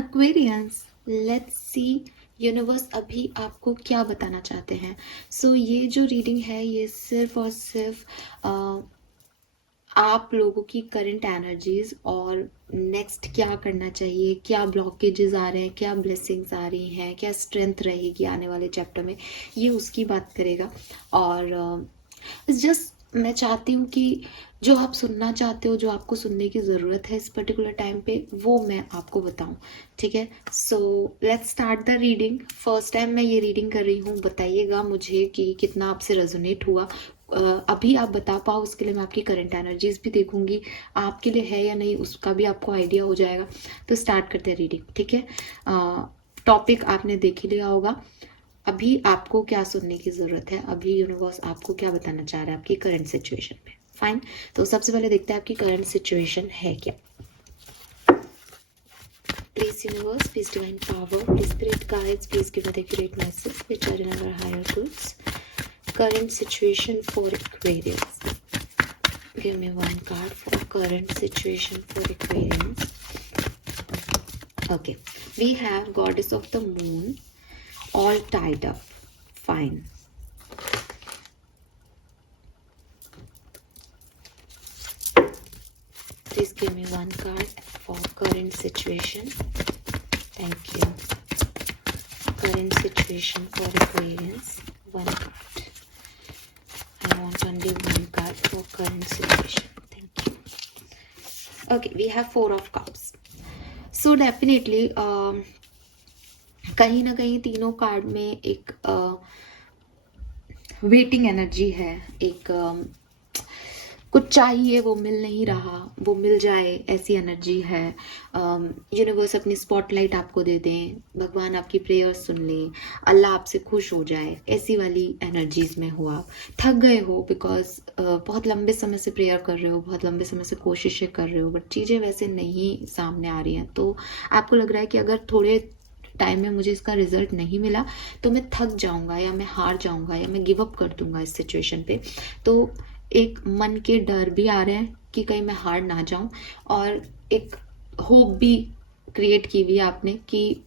Aquarians, let's see universe अभी आपको क्या बताना चाहते हैं। सो ये जो रीडिंग है ये सिर्फ और सिर्फ आप लोगों की करंट एनर्जीज और नेक्स्ट क्या करना चाहिए, क्या ब्लॉकेजेस आ रहे हैं, क्या ब्लेसिंग्स आ रही हैं, क्या स्ट्रेंथ रहेगी आने वाले चैप्टर में, ये उसकी बात करेगा। और जस्ट मैं चाहती हूँ कि जो आप सुनना चाहते हो, जो आपको सुनने की ज़रूरत है इस पर्टिकुलर टाइम पे, वो मैं आपको बताऊँ। ठीक है, so let's start the reading. First time मैं ये रीडिंग कर रही हूँ, बताइएगा मुझे कि कितना आपसे रेजोनेट हुआ। अभी आप बता पाओ उसके लिए मैं आपकी करंट एनर्जीज भी देखूंगी, आपके लिए है या नहीं उसका भी आपको आइडिया हो जाएगा। तो स्टार्ट करते हैं रीडिंग। ठीक है, टॉपिक आपने देख ही लिया होगा। अभी आपको क्या सुनने की ज़रूरत है, अभी यूनिवर्स आपको क्या बताना चाह रहा है आपकी करंट सिचुएशन में। फाइन, तो सबसे पहले देखते हैं आपकी करंट सिचुएशन है क्या। Please universe, please divine power, please spirit guides, please give the accurate message which are in our higher goods. Current situation for Aquarius. Give me one card for current situation for Aquarius. Okay, we have Goddess of the Moon, all tied up. Fine. Please give me one card for current situation. Thank you. Current situation for Aquarius. One card. I want only one card for current situation. Thank you. Okay, we have Four of Cups. So definitely कहीं ना कहीं तीनों card में एक waiting energy है, एक कुछ चाहिए वो मिल नहीं रहा, वो मिल जाए ऐसी एनर्जी है। यूनिवर्स अपनी स्पॉटलाइट आपको दे दें, भगवान आपकी प्रेयर्स सुन लें, अल्लाह आपसे खुश हो जाए, ऐसी वाली एनर्जीज में हो। आप थक गए हो बिकॉज बहुत लंबे समय से प्रेयर कर रहे हो, बहुत लंबे समय से कोशिशें कर रहे हो, बट चीज़ें वैसे नहीं सामने आ रही हैं। तो आपको लग रहा है कि अगर थोड़े टाइम में मुझे इसका रिजल्ट नहीं मिला तो मैं थक जाऊंगा या मैं हार जाऊंगा या मैं गिव अप कर दूंगा इस सिचुएशन पे। तो एक मन के डर भी आ रहे हैं कि कहीं मैं हार ना जाऊं, और एक होप भी क्रिएट की हुई है आपने कि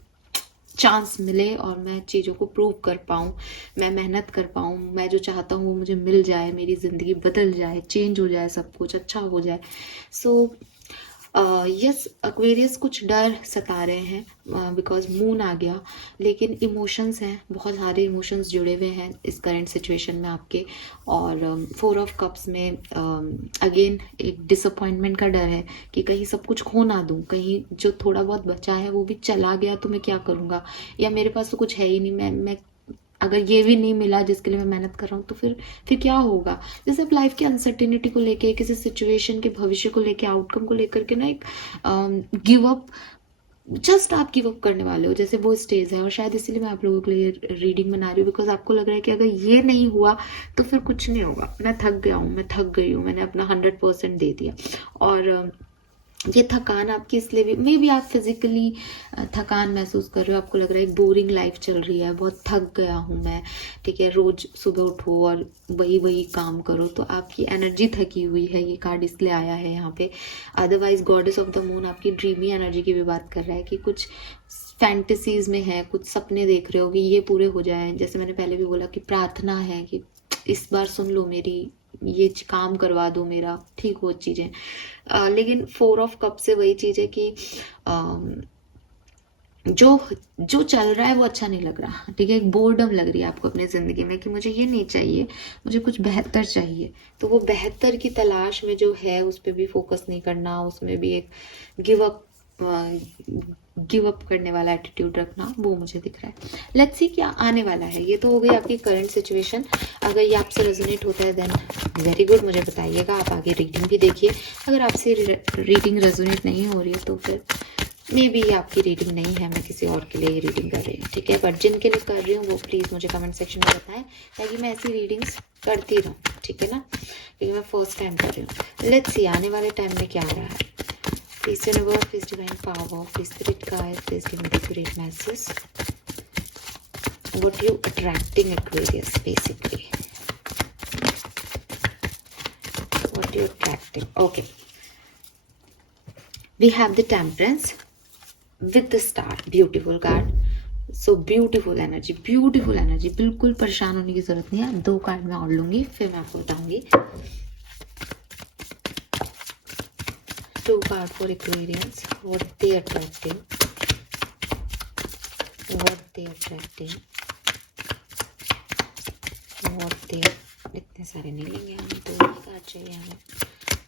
चांस मिले और मैं चीज़ों को प्रूव कर पाऊँ, मैं मेहनत कर पाऊँ, मैं जो चाहता हूँ वो मुझे मिल जाए, मेरी ज़िंदगी बदल जाए, चेंज हो जाए, सब कुछ अच्छा हो जाए। सो यस, एक्वेरियस कुछ डर सता रहे हैं बिकॉज मून आ गया, लेकिन इमोशंस हैं, बहुत सारे इमोशंस जुड़े हुए हैं इस करंट सिचुएशन में आपके। और फोर ऑफ कप्स में अगेन एक डिसअपॉइंटमेंट का डर है कि कहीं सब कुछ खो ना दूं, कहीं जो थोड़ा बहुत बचा है वो भी चला गया तो मैं क्या करूँगा, या मेरे पास तो कुछ है ही नहीं, मैं अगर ये भी नहीं मिला जिसके लिए मैं मेहनत कर रहा हूँ तो फिर क्या होगा। जैसे आप लाइफ की अनसर्टेनिटी को लेके, किसी सिचुएशन के भविष्य को लेके, आउटकम को लेकर के ना एक गिव अप, जस्ट आप गिव अप करने वाले हो, जैसे वो स्टेज है। और शायद इसीलिए मैं आप लोगों के लिए रीडिंग बना रही हूँ, बिकॉज आपको लग रहा है कि अगर ये नहीं हुआ तो फिर कुछ नहीं होगा, मैं थक गया हूँ, मैं थक गई हूँ, मैंने अपना 100% दे दिया। और ये थकान आपकी इसलिए भी, मे बी आप फिजिकली थकान महसूस कर रहे हो, आपको लग रहा है एक बोरिंग लाइफ चल रही है, बहुत थक गया हूँ मैं। ठीक है, रोज सुबह उठो और वही वही काम करो, तो आपकी एनर्जी थकी हुई है, ये कार्ड इसलिए आया है यहाँ पे। Otherwise goddess of the moon आपकी ड्रीमी एनर्जी की भी बात कर रहा है कि कुछ फैंटेसीज में है, कुछ सपने देख रहे हो कि ये पूरे हो जाए। जैसे मैंने पहले भी बोला कि प्रार्थना है कि इस बार सुन लो मेरी, ये काम करवा दो मेरा, ठीक हो चीज़ें। लेकिन फोर ऑफ कप से वही चीज़ है कि जो जो चल रहा है वो अच्छा नहीं लग रहा। ठीक है, एक बोर्डम लग रही है आपको अपनी ज़िंदगी में कि मुझे ये नहीं चाहिए, मुझे कुछ बेहतर चाहिए। तो वो बेहतर की तलाश में जो है उस पर भी फोकस नहीं करना, उसमें भी एक गिव अप करने वाला एटीट्यूड रखना, वो मुझे दिख रहा है। लेट्स सी क्या आने वाला है। ये तो हो गई आपकी करंट सिचुएशन। अगर ये आपसे रेजोनेट होता है देन वेरी गुड, मुझे बताइएगा, आप आगे रीडिंग भी देखिए। अगर आपसे रीडिंग रेजोनेट नहीं हो रही है तो फिर मे बी आपकी रीडिंग नहीं है, मैं किसी और के लिए ये रीडिंग कर रही हूँ। ठीक है, बट जिनके लिए कर रही हूँ वो प्लीज़ मुझे कमेंट सेक्शन में बताएं ताकि मैं ऐसी रीडिंग्स करती रहूँ। ठीक है ना, क्योंकि मैं फर्स्ट टाइम कर रही हूँ। लेट्स सी आने वाले टाइम में क्या आ रहा है। Please universe, please divine power, please spirit guide, please give me the great message. What you attracting Aquarius basically? What you attracting? Okay. We have the Temperance. With the star, beautiful card. So beautiful energy, beautiful energy, बिल्कुल परेशान होने की जरूरत नहीं है। 2 card मैं और लूंगी, फिर मैं आपको बताऊंगी। 2 card for Aquarians, what they attracting, what they attracting, what they, इतने सारे नहीं लेंगे हम, 2 ही कार्ड चाहिए हमें।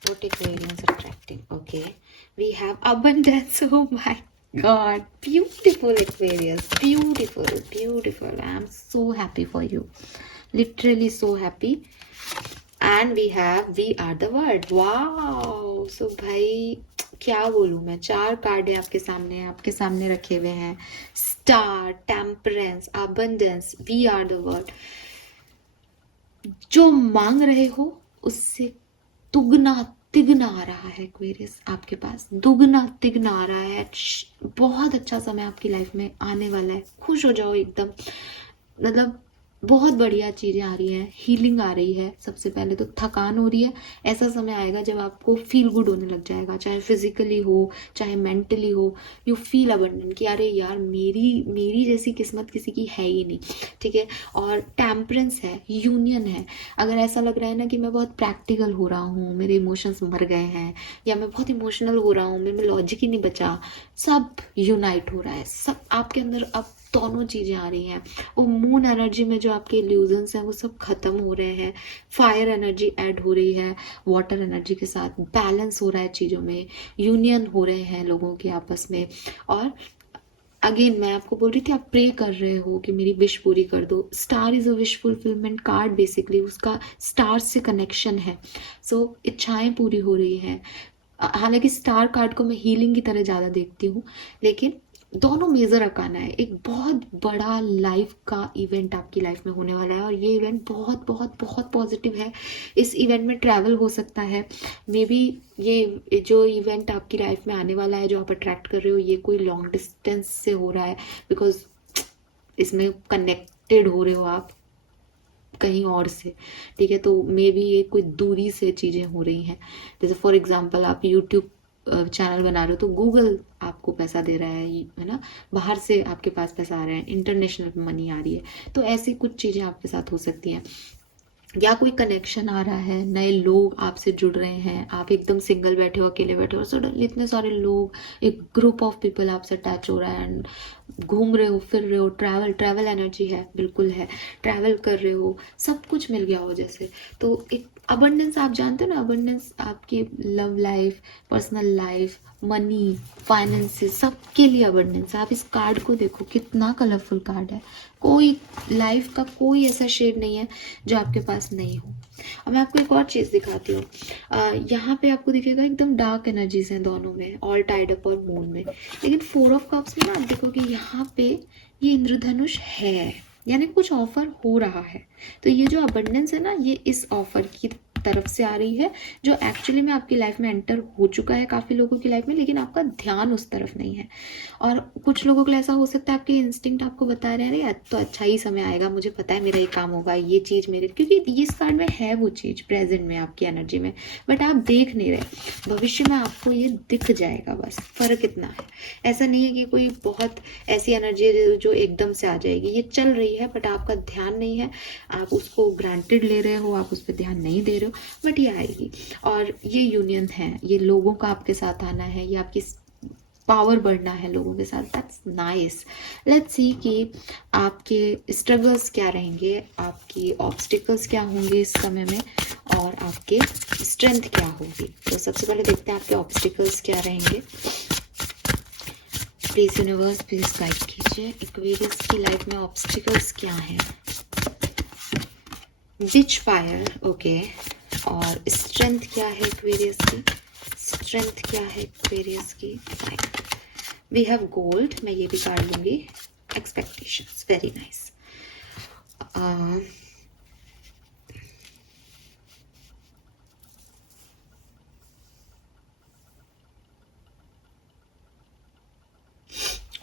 What Aquarians attracting? Okay, we have abundance. Oh my God, beautiful Aquarius, beautiful, beautiful. I am so happy for you, literally so happy. And we have we are the world. Wow. So भाई क्या बोलूँ मैं, 4 card है आपके सामने रखे हुए हैं। Star, temperance, abundance, we are the world. जो मांग रहे हो उससे दुगना तिगना आ रहा है एक्वेरियस, आपके पास दुगना तिगना आ रहा है। बहुत अच्छा समय आपकी लाइफ में आने वाला है, खुश हो जाओ एकदम। मतलब बहुत बढ़िया चीज़ें आ रही हैं, हीलिंग आ रही है। सबसे पहले तो थकान हो रही है, ऐसा समय आएगा जब आपको फील गुड होने लग जाएगा, चाहे फिजिकली हो चाहे मेंटली हो। यू फील अबंडेंट कि अरे यार मेरी जैसी किस्मत किसी की है ही नहीं, ठीक है। और टेम्परेंस है, यूनियन है। अगर ऐसा लग रहा है ना कि मैं बहुत प्रैक्टिकल हो रहा हूँ, मेरे इमोशंस मर गए हैं, या मैं बहुत इमोशनल हो रहा हूँ, मेरे में लॉजिक ही नहीं बचा, सब यूनाइट हो रहा है। सब आपके अंदर अब दोनों चीज़ें आ रही हैं। वो मून एनर्जी में जो आपके इल्यूजन्स हैं वो सब खत्म हो रहे हैं। फायर एनर्जी ऐड हो रही है वाटर एनर्जी के साथ, बैलेंस हो रहा है चीज़ों में, यूनियन हो रहे हैं लोगों के आपस में। और अगेन मैं आपको बोल रही थी, आप प्रे कर रहे हो कि मेरी विश पूरी कर दो। Star is a wish fulfilment card, basically उसका स्टार से कनेक्शन है। सो इच्छाएं पूरी हो रही हैं। हालांकि स्टार कार्ड को मैं हीलिंग की तरह ज़्यादा देखती हूँ, लेकिन दोनों मेजर अकाना है। एक बहुत बड़ा लाइफ का इवेंट आपकी लाइफ में होने वाला है, और ये इवेंट बहुत बहुत बहुत पॉजिटिव है। इस इवेंट में ट्रैवल हो सकता है, मे बी ये जो इवेंट आपकी लाइफ में आने वाला है, जो आप अट्रैक्ट कर रहे हो, ये कोई लॉन्ग डिस्टेंस से हो रहा है, बिकॉज इसमें कनेक्टेड हो रहे हो आप कहीं और से, ठीक है। तो मे बी ये कोई दूरी से चीज़ें हो रही हैं। जैसे फॉर एग्जांपल आप यूट्यूब चैनल बना रहे हो तो गूगल आपको पैसा दे रहा है ना, बाहर से आपके पास पैसा आ रहा है, इंटरनेशनल मनी आ रही है। तो ऐसी कुछ चीज़ें आपके साथ हो सकती हैं, या कोई कनेक्शन आ रहा है, नए लोग आपसे जुड़ रहे हैं, आप एकदम सिंगल बैठे हो, अकेले बैठे हो, सडनली इतने सारे लोग, एक ग्रुप ऑफ पीपल आपसे अटैच हो रहा है, एंड घूम रहे हो, फिर रहे हो, ट्रैवल एनर्जी है, बिल्कुल है, ट्रैवल कर रहे हो, सब कुछ मिल गया हो जैसे। तो एक अबंडेंस, आप जानते हो ना, अबंडेंस आपकी love life, personal life, money, finances, सबके लिए अबंडेंस। आप इस कार्ड को देखो, कितना कलरफुल कार्ड है। कोई लाइफ का कोई ऐसा शेड नहीं है जो आपके पास नहीं हो। और मैं आपको एक और चीज़ दिखाती हूँ। यहाँ पे आपको दिखेगा एकदम डार्क एनर्जीज हैं दोनों में, ऑल टाइड अप और मून में। लेकिन 4 ऑफ कप्स में आप देखोगे यहाँ पे ये इंद्रधनुष है, यानी कुछ ऑफर हो रहा है। तो ये जो अबंडेंस है ना, ये इस ऑफर की तरफ से आ रही है, जो एक्चुअली में आपकी लाइफ में एंटर हो चुका है काफ़ी लोगों की लाइफ में, लेकिन आपका ध्यान उस तरफ नहीं है। और कुछ लोगों को ऐसा हो सकता है, आपके इंस्टिंक्ट आपको बता रहे हैं, अरे तो अच्छा ही समय आएगा, मुझे पता है मेरा ये काम होगा, ये चीज़ मेरे, क्योंकि इस कार्ड में है वो चीज़ प्रेजेंट में आपकी एनर्जी में, बट आप देख नहीं रहे। भविष्य में आपको ये दिख जाएगा, बस फर्क इतना है। ऐसा नहीं है कि कोई बहुत ऐसी एनर्जी है जो एकदम से आ जाएगी, ये चल रही है बट आपका ध्यान नहीं है, आप उसको ग्रांटेड ले रहे हो, आप उस पर ध्यान नहीं दे रहे हो, बट ये आएगी। और ये यूनियन है, ये लोगों का आपके साथ आना है, ये आपकी पावर बढ़ना है लोगों के साथ। That's nice. लेट्स सी कि आपके स्ट्रगल्स क्या रहेंगे, आपकी ऑब्स्टिकल्स क्या होंगे इस समय में, और आपके स्ट्रेंथ क्या होगी। तो सबसे पहले देखते हैं आपके ऑब्स्टिकल्स क्या रहेंगे। प्लीज यूनिवर्स प्लीज गाइड कीजिए, एक्वेरियस की लाइफ में ऑब्स्टिकल्स क्या हैं। विच फायर, ओके। और स्ट्रेंथ क्या है एक्वेरियस की, स्ट्रेंथ क्या है एक्वेरियस की। वी हैव गोल्ड, मैं ये भी कार्ड लूंगी। Expectations, very nice.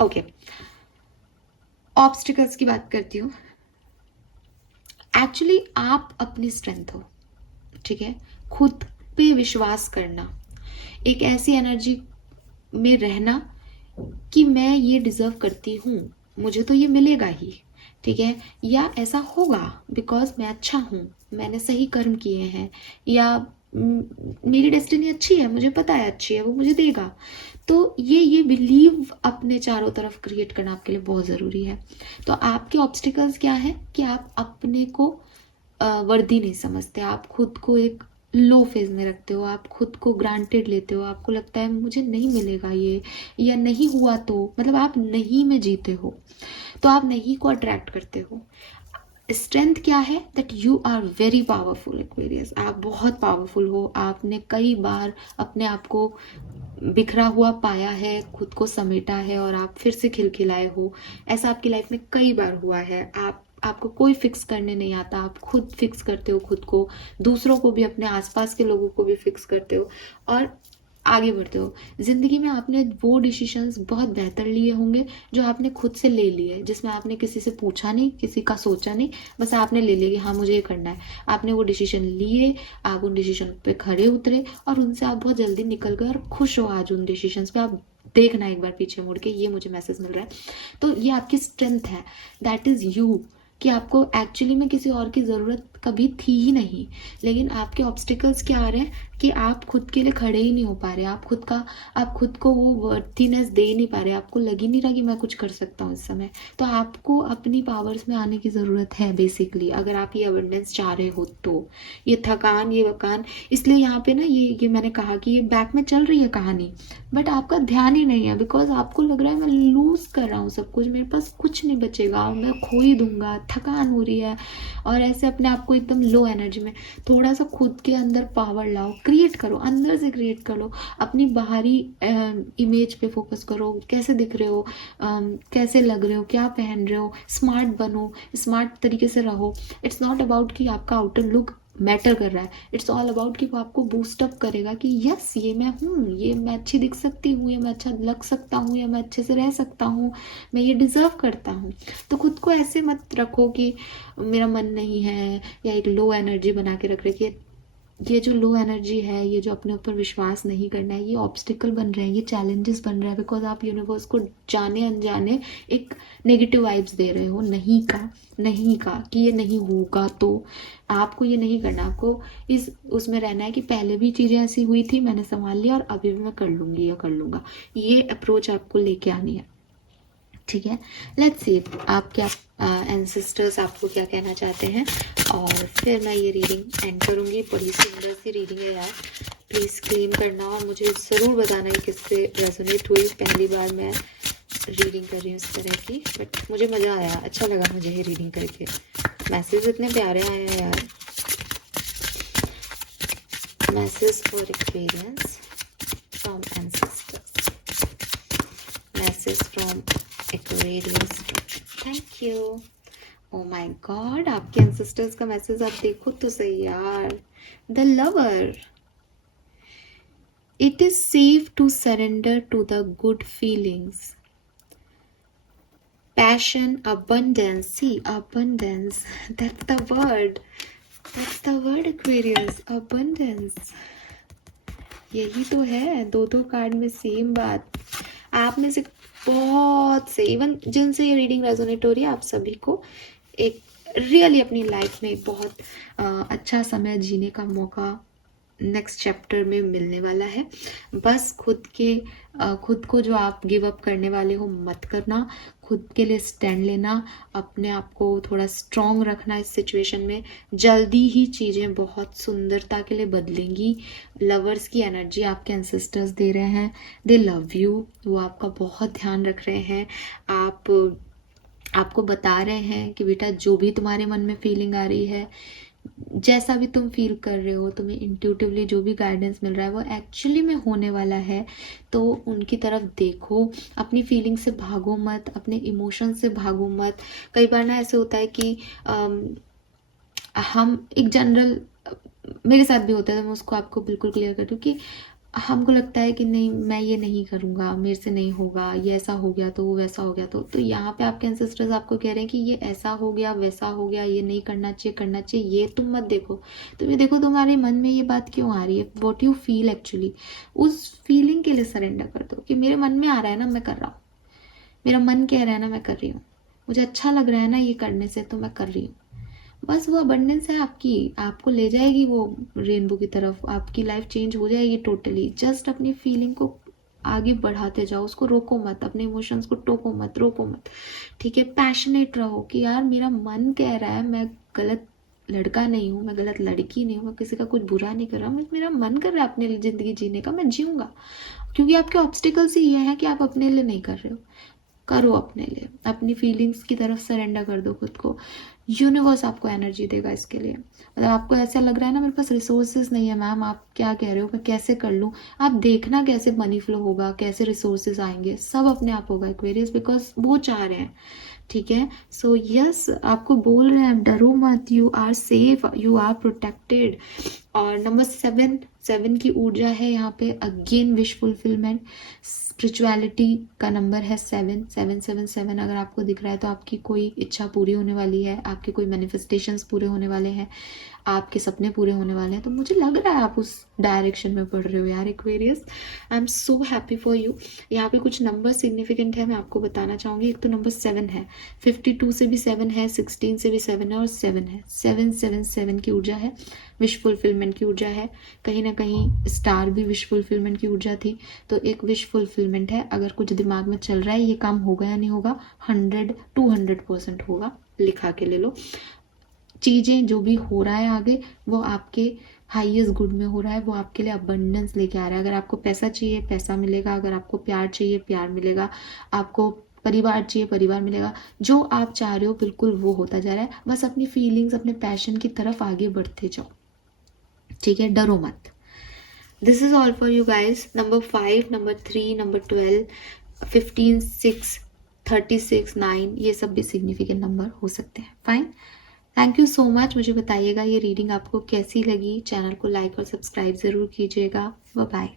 Okay, obstacles की बात करती हूँ। एक्चुअली आप अपनी स्ट्रेंथ हो, ठीक है। खुद पे विश्वास करना, एक ऐसी एनर्जी में रहना कि मैं ये डिज़र्व करती हूँ, मुझे तो ये मिलेगा ही, ठीक है, या ऐसा होगा बिकॉज़ मैं अच्छा हूँ, मैंने सही कर्म किए हैं, या मेरी डेस्टिनी अच्छी है, मुझे पता है अच्छी है, वो मुझे देगा। तो ये बिलीव अपने चारों तरफ क्रिएट करना आपके लिए बहुत ज़रूरी है। तो आपके ऑब्स्टिकल्स क्या है कि आप अपने को वर्दी नहीं समझते, आप खुद को एक लो फेज में रखते हो, आप खुद को ग्रांटेड लेते हो, आपको लगता है मुझे नहीं मिलेगा ये, या नहीं हुआ तो, मतलब आप नहीं में जीते हो, तो आप नहीं को अट्रैक्ट करते हो। स्ट्रेंथ क्या है, that you are very powerful Aquarius, आप बहुत पावरफुल हो, आपने कई बार अपने आप को बिखरा हुआ पाया है, खुद को समेटा है और आप फिर से खिलखिलाए हो। ऐसा आपकी लाइफ में कई बार हुआ है। आपको कोई फिक्स करने नहीं आता, आप खुद फिक्स करते हो खुद को, दूसरों को भी, अपने आसपास के लोगों को भी फिक्स करते हो और आगे बढ़ते हो। ज़िंदगी में आपने वो डिसीजंस बहुत बेहतर लिए होंगे जो आपने खुद से ले लिए, जिसमें आपने किसी से पूछा नहीं, किसी का सोचा नहीं, बस आपने ले लिया कि हाँ मुझे ये करना है। आपने वो डिसीजन लिए, आप उन डिसीजन पे खड़े उतरे और उनसे आप बहुत जल्दी निकल गए और खुश हो आज उन डिसीजंस पे। आप देखना एक बार पीछे मुड़ के, ये मुझे मैसेज मिल रहा है। तो ये आपकी स्ट्रेंथ है, दैट इज़ यू, कि आपको एक्चुअली में किसी और की ज़रूरत कभी थी ही नहीं, लेकिन आपके ऑब्स्टिकल्स क्या आ रहे हैं कि आप खुद के लिए खड़े ही नहीं हो पा रहे, आप खुद को वो वर्थीनेस दे ही नहीं पा रहे, आपको लग ही नहीं रहा कि मैं कुछ कर सकता हूँ इस समय। तो आपको अपनी पावर्स में आने की ज़रूरत है बेसिकली, अगर आप ये अबंडेंस चाह रहे हो तो। ये थकान, ये वकान, इसलिए यहाँ पे ना ये मैंने कहा कि ये बैक में चल रही है कहानी, बट आपका ध्यान ही नहीं है, बिकॉज आपको लग रहा है मैं लूज कर रहा हूँ सब कुछ, मेरे पास कुछ नहीं बचेगा, मैं खो ही दूंगा, थकान हो रही है, और ऐसे अपने आप को एकदम लो एनर्जी में। थोड़ा सा खुद के अंदर पावर लाओ, क्रिएट करो, अंदर से क्रिएट करो, अपनी बाहरी इमेज पे फोकस करो, कैसे दिख रहे हो, कैसे लग रहे हो, क्या पहन रहे हो, स्मार्ट बनो, स्मार्ट तरीके से रहो। इट्स नॉट अबाउट कि आपका आउटर लुक मैटर कर रहा है, इट्स ऑल अबाउट कि वो आपको बूस्ट अप करेगा कि यस ये मैं हूँ, ये मैं अच्छी दिख सकती हूँ, ये मैं अच्छा लग सकता हूँ, या मैं अच्छे से रह सकता हूँ, मैं ये डिज़र्व करता हूँ। तो खुद को ऐसे मत रखो कि मेरा मन नहीं है, या एक लो एनर्जी बना के रख रखी है। ये जो लो एनर्जी है, ये जो अपने ऊपर विश्वास नहीं करना है, ये ऑब्स्टिकल बन रहे हैं, ये चैलेंजेस बन रहे हैं, बिकॉज आप यूनिवर्स को जाने अनजाने एक नेगेटिव वाइब्स दे रहे हो, नहीं का कि ये नहीं होगा। तो आपको ये नहीं करना, आपको इस उसमें रहना है कि पहले भी चीज़ें ऐसी हुई थी, मैंने संभाल लिया और अभी भी मैं कर लूँगी या कर लूँगा। ये अप्रोच आपको लेके आनी है, ठीक है। लेट्स सी आप क्या एंसेस्टर्स आपको क्या कहना चाहते हैं, और फिर मैं ये रीडिंग एंड करूँगी। बड़ी सुंदर सी रीडिंग है यार, प्लीज़ क्लेम करना और मुझे ज़रूर बताना कि किससे रेजोनेट हुई। पहली बार मैं रीडिंग कर रही हूँ इस तरह की, बट मुझे मज़ा आया, अच्छा लगा मुझे ये रीडिंग करके। मैसेज इतने प्यारे आए हैं यार। Message for experience from ancestors, message from Aquarius, thank you. Oh my God, आपके एंसेस्टर्स का मैसेज आप देखो तो सही यार। The lover, it is safe to surrender to the good feelings, passion, abundance, see abundance, that's the word, Aquarius, abundance, यही तो है। दो कार्ड में सेम बात। आप में से बहुत से, इवन जिनसे ये रीडिंग रेजोनेट हो रही है, आप सभी को एक रियली अपनी लाइफ में बहुत अच्छा समय जीने का मौका नेक्स्ट चैप्टर में मिलने वाला है। बस खुद को जो आप गिव अप करने वाले हो मत करना, खुद के लिए स्टैंड लेना, अपने आप को थोड़ा स्ट्रॉन्ग रखना इस सिचुएशन में। जल्दी ही चीज़ें बहुत सुंदरता के लिए बदलेंगी। लवर्स की एनर्जी आपके एंसेस्टर्स दे रहे हैं, दे लव यू, वो आपका बहुत ध्यान रख रहे हैं। आपको बता रहे हैं कि बेटा जो भी तुम्हारे मन में फीलिंग आ रही है, जैसा भी तुम फील कर रहे हो, तुम्हें इंट्यूटिवली जो भी गाइडेंस मिल रहा है वो एक्चुअली में होने वाला है। तो उनकी तरफ देखो, अपनी फीलिंग से भागो मत, अपने इमोशन से भागो मत। कई बार ना ऐसे होता है कि हम एक जनरल, मेरे साथ भी होता है, तो मैं उसको आपको बिल्कुल क्लियर कर दूँ कि हमको लगता है कि नहीं, मैं ये नहीं करूँगा, मेरे से नहीं होगा, ये ऐसा हो गया तो वो वैसा हो गया तो यहाँ पे आपके एंसेस्टर्स आपको कह रहे हैं कि ये ऐसा हो गया, वैसा हो गया, ये नहीं करना चाहिए, करना चाहिए, ये तुम मत देखो। तुम ये देखो तुम्हारे मन में ये बात क्यों आ रही है, वॉट यू फील एक्चुअली। उस फीलिंग के लिए सरेंडर कर दो कि मेरे मन में आ रहा है ना, मैं कर रहा हूँ, मेरा मन कह रहा है ना, मैं कर रही हूँ, मुझे अच्छा लग रहा है ना ये करने से, तो मैं कर रही हूँ। बस वो अबंडेंस है आपकी, आपको ले जाएगी वो रेनबो की तरफ, आपकी लाइफ चेंज हो जाएगी टोटली। जस्ट अपनी फीलिंग को आगे बढ़ाते जाओ, उसको रोको मत, अपने इमोशंस को टोको मत, रोको मत, ठीक है। पैशनेट रहो कि यार मेरा मन कह रहा है, मैं गलत लड़का नहीं हूँ, मैं गलत लड़की नहीं हूँ, मैं किसी का कुछ बुरा नहीं कर रहा, मैं मेरा मन कर रहा है अपने लिए ज़िंदगी जीने का, मैं जीऊँगा। क्योंकि आपके ऑब्स्टिकल्स ही ये है कि आप अपने लिए नहीं कर रहे हो। करो अपने लिए, अपनी फीलिंग्स की तरफ सरेंडर कर दो खुद को। यूनिवर्स आपको एनर्जी देगा इसके लिए। मतलब आपको ऐसा लग रहा है ना मेरे पास रिसोर्सेज नहीं है, मैम आप क्या कह रहे हो, मैं कैसे कर लूँ, आप देखना कैसे मनी फ्लो होगा, कैसे रिसोर्सेज आएंगे, सब अपने आप होगा एक्वेरियस, बिकॉज वो चाह रहे हैं, ठीक है। सो यस, आपको बोल रहे हैं डरो मत, you are safe, you are protected. और नंबर 7 की ऊर्जा है यहाँ पे, अगेन विश फुलफिलमेंट, स्पिरिचुअलिटी का नंबर है 7 अगर आपको दिख रहा है तो आपकी कोई इच्छा पूरी होने वाली है, आपके कोई मैनिफेस्टेशंस पूरे होने वाले हैं, आपके सपने पूरे होने वाले हैं। तो मुझे लग रहा है आप उस डायरेक्शन में बढ़ रहे हो यार Aquarius. I am so happy for you. यहाँ पे कुछ नंबर सिग्निफिकेंट है, मैं आपको बताना चाहूँगी। एक तो नंबर 7 है, 52 से भी 7 है, 16 से भी 7 है, और 7 है। 7 की ऊर्जा है, विश फुलफिलमेंट की ऊर्जा है। कहीं ना कहीं स्टार भी विश फुलफिलमेंट की ऊर्जा थी, तो एक विश फुलफिलमेंट है। अगर कुछ दिमाग में चल रहा है ये काम होगा या नहीं होगा, 100-200% होगा, लिखा के ले लो। चीज़ें जो भी हो रहा है आगे, वो आपके हाईएस्ट गुड में हो रहा है, वो आपके लिए अबंडेंस लेके आ रहा है। अगर आपको पैसा चाहिए पैसा मिलेगा, अगर आपको प्यार चाहिए प्यार मिलेगा, आपको परिवार चाहिए परिवार मिलेगा, जो आप चाह रहे हो बिल्कुल वो होता जा रहा है। बस अपनी फीलिंग्स, अपने पैशन की तरफ आगे बढ़ते जाओ, ठीक है, डरो मत। This is all for you guys. Number 5, number 3, number 12, 15, 6, 36, 9, ये सब भी सिग्निफिकेंट नंबर हो सकते हैं। Fine, thank you so much. मुझे बताइएगा ये रीडिंग आपको कैसी लगी, चैनल को लाइक और सब्सक्राइब ज़रूर कीजिएगा। Bye bye.